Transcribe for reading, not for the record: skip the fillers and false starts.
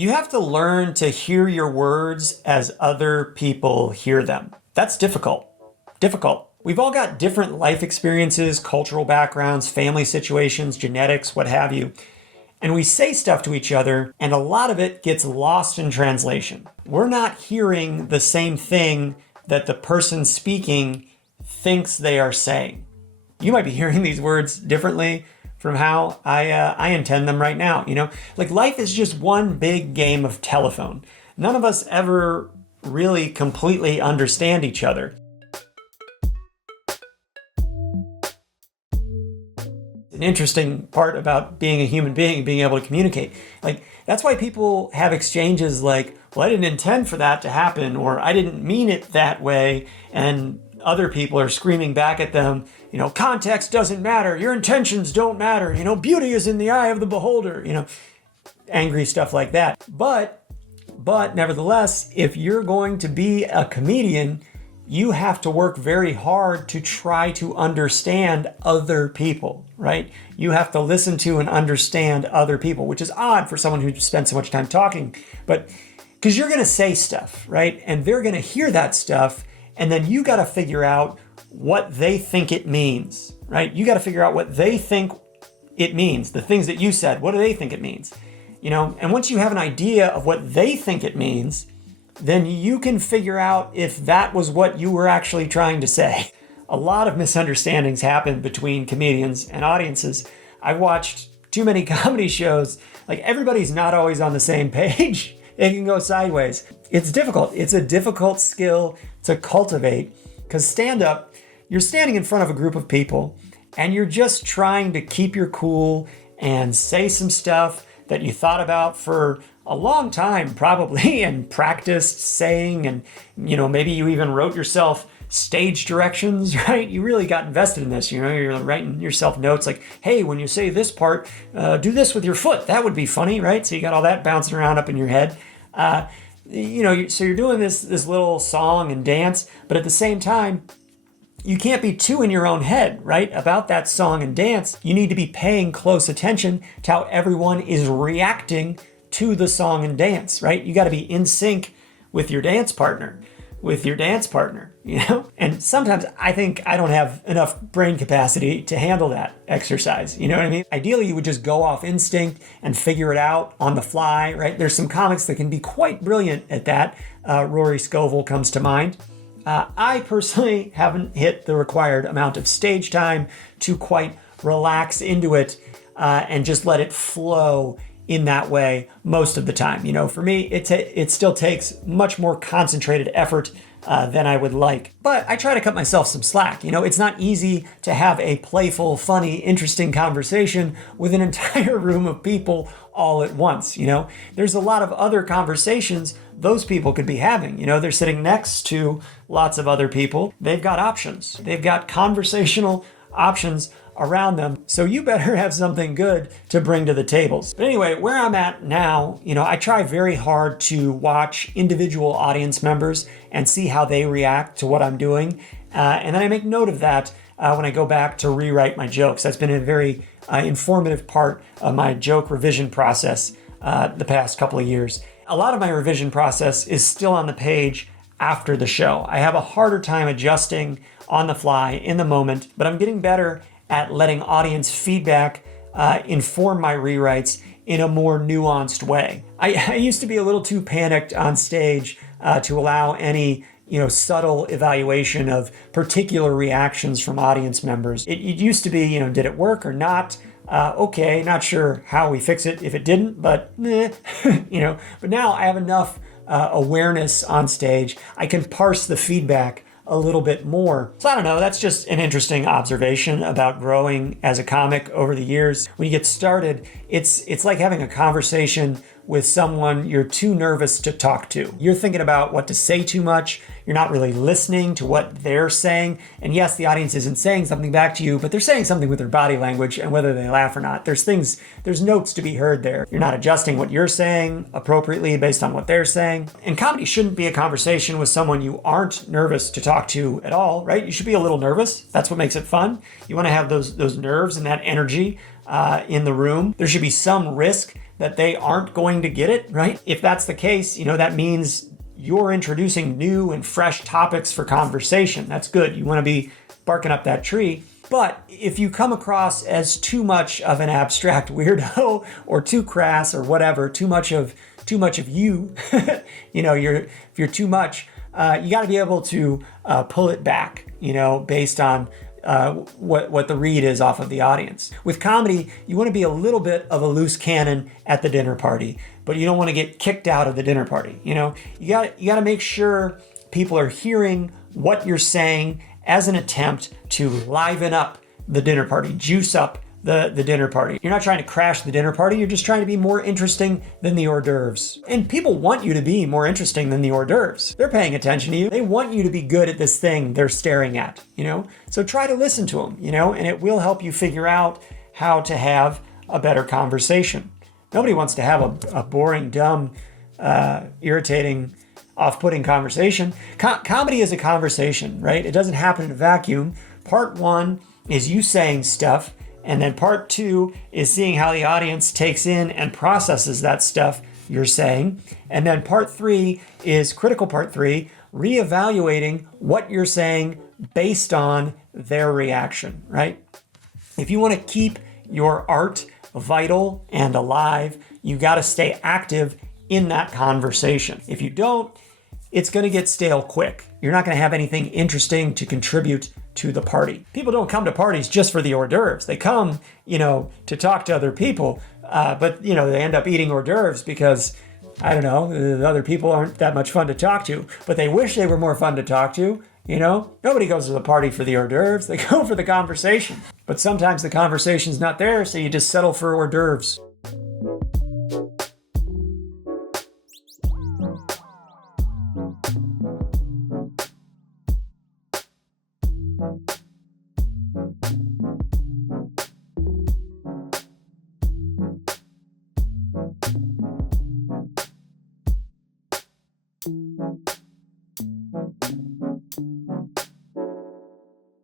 You have to learn to hear your words as other people hear them. That's difficult. Difficult. We've all got different life experiences, cultural backgrounds, family situations, genetics, what have you. And we say stuff to each other, and a lot of it gets lost in translation. We're not hearing the same thing that the person speaking thinks they are saying. You might be hearing these words differently from how I intend them right now. Like life is just one big game of telephone. None of us ever really completely understand each other. An interesting part about being a human being and being able to communicate. Like that's why people have exchanges like, well, I didn't intend for that to happen, or I didn't mean it that way. And other people are screaming back at them, context doesn't matter. Your intentions don't matter. Beauty is in the eye of the beholder, angry stuff like that. But nevertheless, if you're going to be a comedian, you have to work very hard to try to understand other people, right? You have to listen to and understand other people, which is odd for someone who spends so much time talking, but because you're going to say stuff, right? And they're going to hear that stuff, and then you got to figure out what they think it means, right? You got to figure out what they think it means. The things that you said, what do they think it means? And once you have an idea of what they think it means, then you can figure out if that was what you were actually trying to say. A lot of misunderstandings happen between comedians and audiences. I've watched too many comedy shows. Like everybody's not always on the same page. It can go sideways. It's difficult. It's a difficult skill to cultivate because stand-up, you're standing in front of a group of people and you're just trying to keep your cool and say some stuff that you thought about for a long time probably and practiced saying, and maybe you even wrote yourself stage directions, right? You really got invested in this. You're writing yourself notes like, hey, when you say this part, do this with your foot. That would be funny, right? So you got all that bouncing around up in your head. So you're doing this little song and dance, but at the same time, you can't be too in your own head, right? About that song and dance. You need to be paying close attention to how everyone is reacting to the song and dance, right? You got to be in sync with your dance partner, And sometimes I think I don't have enough brain capacity to handle that exercise. You know what I mean? Ideally, you would just go off instinct and figure it out on the fly, right? There's some comics that can be quite brilliant at that. Rory Scovel comes to mind. I personally haven't hit the required amount of stage time to quite relax into it and just let it flow in that way most of the time. For me, it still takes much more concentrated effort than I would like. But I try to cut myself some slack. It's not easy to have a playful, funny, interesting conversation with an entire room of people all at once. There's a lot of other conversations those people could be having. They're sitting next to lots of other people. They've got options. They've got conversational options around them. So you better have something good to bring to the tables. But anyway, where I'm at now, I try very hard to watch individual audience members and see how they react to what I'm doing. And then I make note of that when I go back to rewrite my jokes. That's been a very informative part of my joke revision process the past couple of years. A lot of my revision process is still on the page after the show. I have a harder time adjusting on the fly in the moment, but I'm getting better at letting audience feedback inform my rewrites in a more nuanced way. I used to be a little too panicked on stage to allow any subtle evaluation of particular reactions from audience members. It used to be, did it work or not? Okay, not sure how we fix it if it didn't, but but now I have enough awareness on stage. I can parse the feedback a little bit more. So I don't know, that's just an interesting observation about growing as a comic over the years. When you get started, it's like having a conversation with someone you're too nervous to talk to. You're thinking about what to say too much. You're not really listening to what they're saying. And yes, the audience isn't saying something back to you, but they're saying something with their body language and whether they laugh or not. There's notes to be heard there. You're not adjusting what you're saying appropriately based on what they're saying. And comedy shouldn't be a conversation with someone you aren't nervous to talk to at all, right? You should be a little nervous. That's what makes it fun. You want to have those nerves and that energy in the room. There should be some risk that they aren't going to get it, right? If that's the case, that means you're introducing new and fresh topics for conversation. That's good. You want to be barking up that tree. But if you come across as too much of an abstract weirdo or too crass or whatever, too much of you, if you're too much, you got to be able to pull it back, based on what the read is off of the audience. With comedy, you want to be a little bit of a loose cannon at the dinner party, but you don't want to get kicked out of the dinner party. You got to make sure people are hearing what you're saying as an attempt to liven up the dinner party, juice up the dinner party. You're not trying to crash the dinner party. You're just trying to be more interesting than the hors d'oeuvres. And people want you to be more interesting than the hors d'oeuvres. They're paying attention to you. They want you to be good at this thing they're staring at, So try to listen to them, and it will help you figure out how to have a better conversation. Nobody wants to have a boring, dumb, irritating, off-putting conversation. Comedy is a conversation, right? It doesn't happen in a vacuum. Part one is you saying stuff, and then part two is seeing how the audience takes in and processes that stuff you're saying. And then part three is critical part three, reevaluating what you're saying based on their reaction, right? If you want to keep your art vital and alive, you got to stay active in that conversation. If you don't, it's going to get stale quick. You're not going to have anything interesting to contribute to the party. People don't come to parties just for the hors d'oeuvres. They come, to talk to other people, but they end up eating hors d'oeuvres because, I don't know, the other people aren't that much fun to talk to, but they wish they were more fun to talk to. Nobody goes to the party for the hors d'oeuvres. They go for the conversation. But sometimes the conversation's not there, so you just settle for hors d'oeuvres.